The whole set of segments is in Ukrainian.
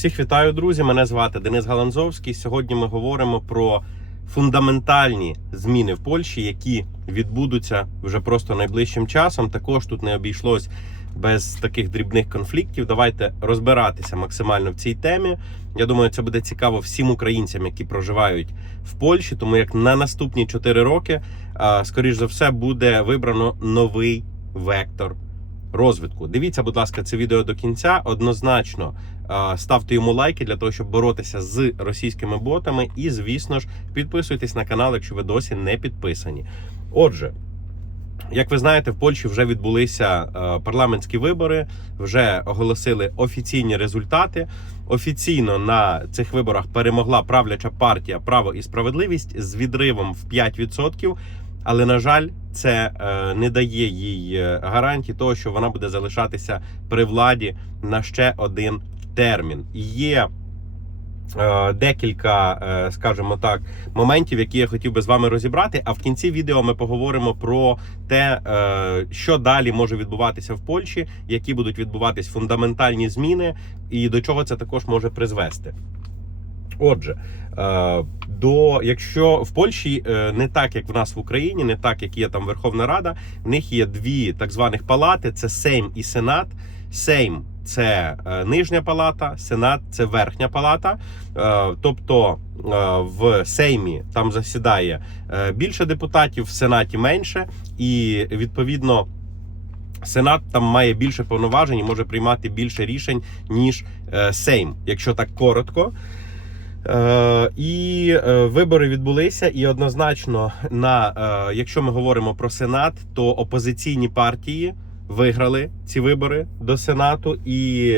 Всіх вітаю, друзі! Мене звати Денис Галанзовський. Сьогодні ми говоримо про фундаментальні зміни в Польщі, які відбудуться вже просто найближчим часом. Також тут не обійшлось без таких дрібних конфліктів. Давайте розбиратися максимально в цій темі. Я думаю, це буде цікаво всім українцям, які проживають в Польщі, тому як на наступні 4 роки, скоріш за все, буде вибрано новий вектор розвитку. Дивіться, будь ласка, це відео до кінця. Однозначно ставте йому лайки для того, щоб боротися з російськими ботами. І, звісно ж, підписуйтесь на канал, якщо ви досі не підписані. Отже. Як ви знаєте, в Польщі вже відбулися е, парламентські вибори, вже оголосили офіційні результати. Офіційно на цих виборах перемогла правляча партія Право і справедливість з відривом в 5%. Але на жаль, це е, не дає їй е, гарантії того, що вона буде залишатися при владі на ще один термін. Є е, декілька, скажімо так, моментів, які я хотів би з вами розібрати. А в кінці відео ми поговоримо про те, що далі може відбуватися в Польщі, які будуть відбуватись фундаментальні зміни, і до чого це також може призвести. Отже, до якщо в Польщі е, не так, як в нас в Україні, не так, як є там Верховна Рада, в них є дві так званих палати: це Сейм і Сенат. Сейм це е, нижня палата, Сенат це верхня палата. Е, Тобто в Сеймі там засідає більше депутатів, в Сенаті менше, і відповідно. Сенат там має більше повноважень і може приймати більше рішень ніж е, Сейм, якщо так коротко. Е, і е, вибори відбулися, і однозначно, на е, якщо ми говоримо про Сенат, то опозиційні партії виграли ці вибори до Сенату, і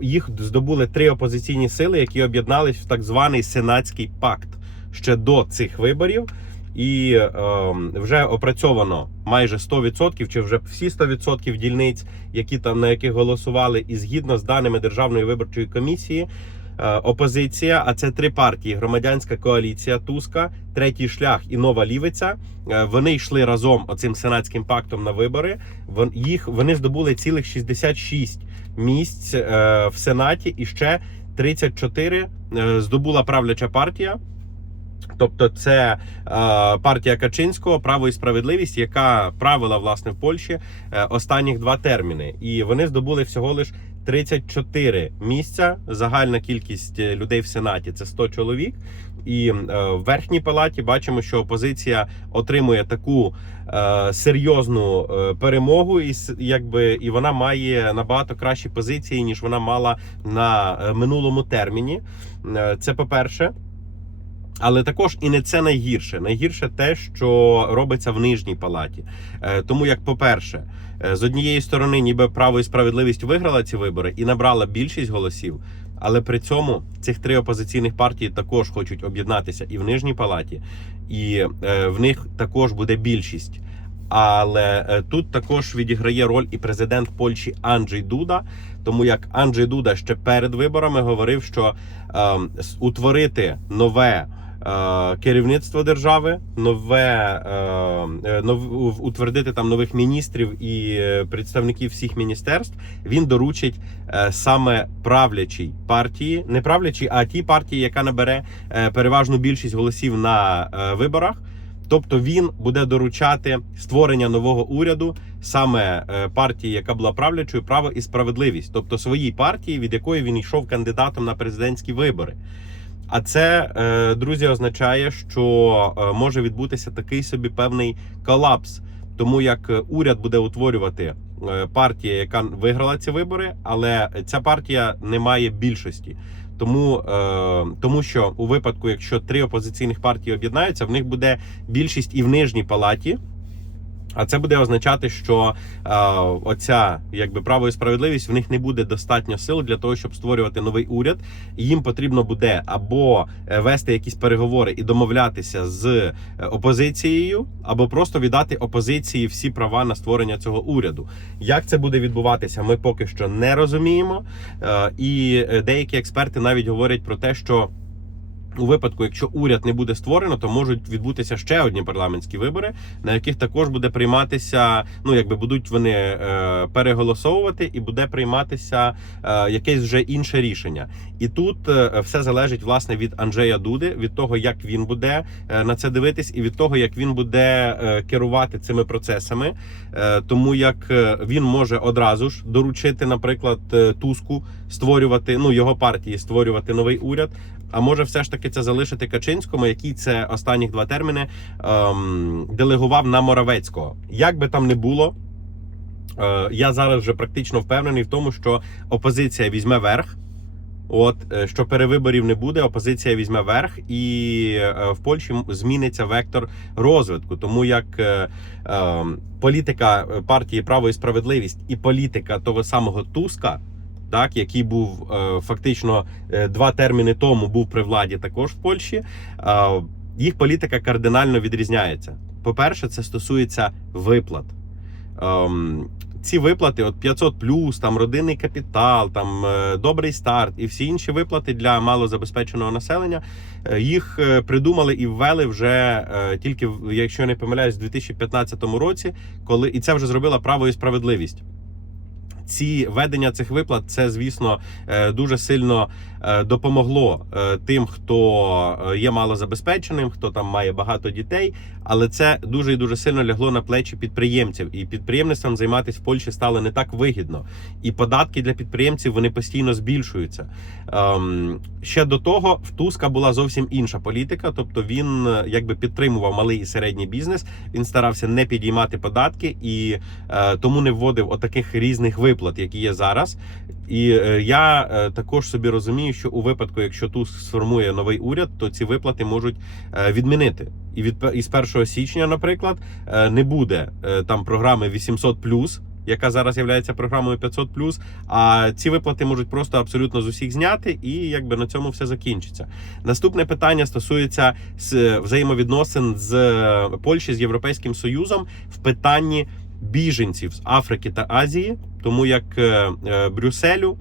їх здобули три опозиційні сили, які об'єднались в так званий сенатський пакт ще до цих виборів. І е, вже опрацьовано майже 100%, чи вже всі 100% дільниць, які там на яких голосували, і згідно з даними Державної виборчої комісії, опозиція, а це три партії: громадянська коаліція Туска, третій шлях і нова лівиця. е, Вони йшли разом оцим сенатським пактом на вибори. Їх вони здобули цілих 66 місць е, в сенаті, і ще 34 е, здобула правляча партія. Тобто це е, партія Качинського, право і справедливість, яка правила власне в Польщі е, останніх два терміни, і вони здобули всього лиш 34 місця. Загальна кількість е, людей в сенаті це 100 чоловік. І е, в верхній палаті бачимо, що опозиція отримує таку е, серйозну е, перемогу, і якби і вона має набагато кращі позиції ніж вона мала на минулому терміні. Це по перше. Але також і не це найгірше. Найгірше те, що робиться в нижній палаті. Тому як, по-перше, е, з однієї сторони, ніби право і справедливість виграла ці вибори і набрала більшість голосів. Але при цьому цих три опозиційних партії також хочуть об'єднатися і в нижній палаті, і е, в них також буде більшість. Але е, тут також відіграє роль і президент Польщі Анджей Дуда, тому як Анджей Дуда ще перед виборами говорив, що е, утворити нове е, керівництво держави, нове е, е, нов, утвердити там нових міністрів і е, представників всіх міністерств. Він доручить е, саме правлячій партії, не правлячій, а тій партії, яка набере е, переважну більшість голосів на е, виборах. Тобто він буде доручати створення нового уряду саме е, партії, яка була правлячою, право і справедливість, тобто своїй партії, від якої він йшов кандидатом на президентські вибори. А це, е, друзі, означає, що е, може відбутися такий собі певний колапс, тому як е, уряд буде утворювати партія, яка виграла ці вибори, але ця партія не має більшості. Тому, тому що у випадку, якщо три опозиційних партії об'єднаються, в них буде більшість і в нижній палаті. А це буде означати, що е, оця якби право і справедливість в них не буде достатньо сил для того, щоб створювати новий уряд. Їм потрібно буде або е, вести якісь переговори і домовлятися з е, опозицією, або просто віддати опозиції всі права на створення цього уряду. Як це буде відбуватися, ми поки що не розуміємо. Е, І е, деякі експерти навіть говорять про те, що У випадку, якщо уряд не буде створено, то можуть відбутися ще одні парламентські вибори, на яких також буде прийматися. Ну якби будуть вони е, переголосовувати, і буде прийматися е, якесь вже інше рішення. І тут е, все залежить власне від Анджея Дуди, від того, як він буде е, на це дивитись, і від того, як він буде е, керувати цими процесами. Е, тому як е, він може одразу ж доручити, наприклад, е, Туску створювати ну його партії створювати новий уряд. А може, все ж таки це залишити Качинському, який це останніх два терміни ем, делегував на Моравецького. Як би там не було, е, я зараз вже практично впевнений в тому, що опозиція візьме верх. От е, що перевиборів не буде, опозиція візьме верх, і е, в Польщі зміниться вектор розвитку, тому як е, е, політика партії Право і справедливість і політика того самого Туска, так який був е, фактично е, два терміни тому був при владі також в Польщі. е, їх політика кардинально відрізняється. По-перше, це стосується виплат. Ем, ці виплати, от 500 там родинний капітал, там добрий старт і всі інші виплати для малозабезпеченого населення. Їх придумали і ввели вже тільки якщо я не помиляюсь, в 2015 році, коли і це вже зробила право і справедливість. Ці ведення цих виплат, це звісно е, дуже сильно е, допомогло е, тим, хто є малозабезпеченим, хто там має багато дітей. Але це дуже і дуже сильно лягло на плечі підприємців, і підприємництвом займатися в Польщі стало не так вигідно. І податки для підприємців вони постійно збільшуються. Ем, ще до того в Туска була зовсім інша політика, тобто він якби підтримував малий і середній бізнес. Він старався не підіймати податки і е, тому не вводив отаких різних виплат, які є зараз. І е, я е, також собі розумію, що у випадку, якщо Туск сформує новий уряд, то ці виплати можуть е, відмінити. І від пе- із 1 січня, наприклад, не буде там програми 800+, яка зараз є програмою 500+, а ці виплати можуть просто абсолютно з усіх зняти, і якби на цьому все закінчиться. Наступне питання стосується взаємовідносин з Польщі з Європейським Союзом в питанні біженців з Африки та Азії, тому як е, е, Брюсселю.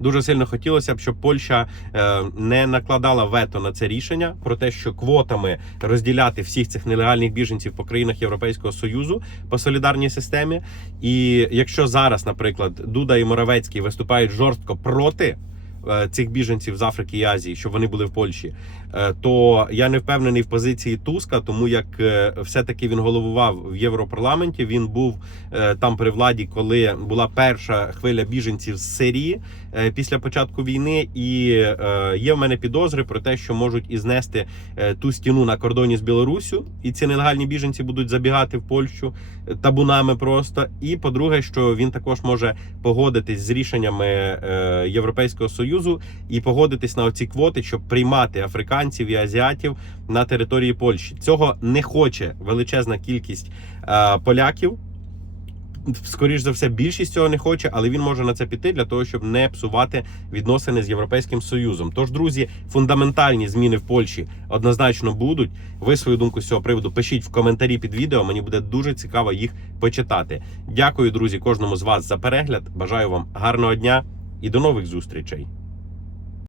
Дуже сильно хотілося б, щоб Польща е, не накладала вето на це рішення про те, що квотами розділяти всіх цих нелегальних біженців по країнах Європейського союзу по солідарній системі. І якщо зараз, наприклад, Дуда і Моравецький виступають жорстко проти цих біженців з Африки і Азії, щоб вони були в Польщі, то я не впевнений в позиції Туска, тому як е, все-таки він головував в Європарламенті. Він був е, там при владі, коли була перша хвиля біженців з Сирії е, після початку війни. І е, є в мене підозри про те, що можуть і знести е, ту стіну на кордоні з Білоруссю, і ці нелегальні біженці будуть забігати в Польщу е, табунами просто. І по-друге, що він також може погодитись з рішеннями е, Європейського союзу і погодитись на оці квоти, щоб приймати африканців і азіатів на території Польщі. Цього не хоче величезна кількість е, поляків. Скоріш за все, більшість цього не хоче, але він може на це піти для того, щоб не псувати відносини з європейським союзом. Тож, друзі, фундаментальні зміни в Польщі однозначно будуть. Ви свою думку з цього приводу пишіть в коментарі під відео. Мені буде дуже цікаво їх почитати. Дякую, друзі, кожному з вас за перегляд. Бажаю вам гарного дня і до нових зустрічей.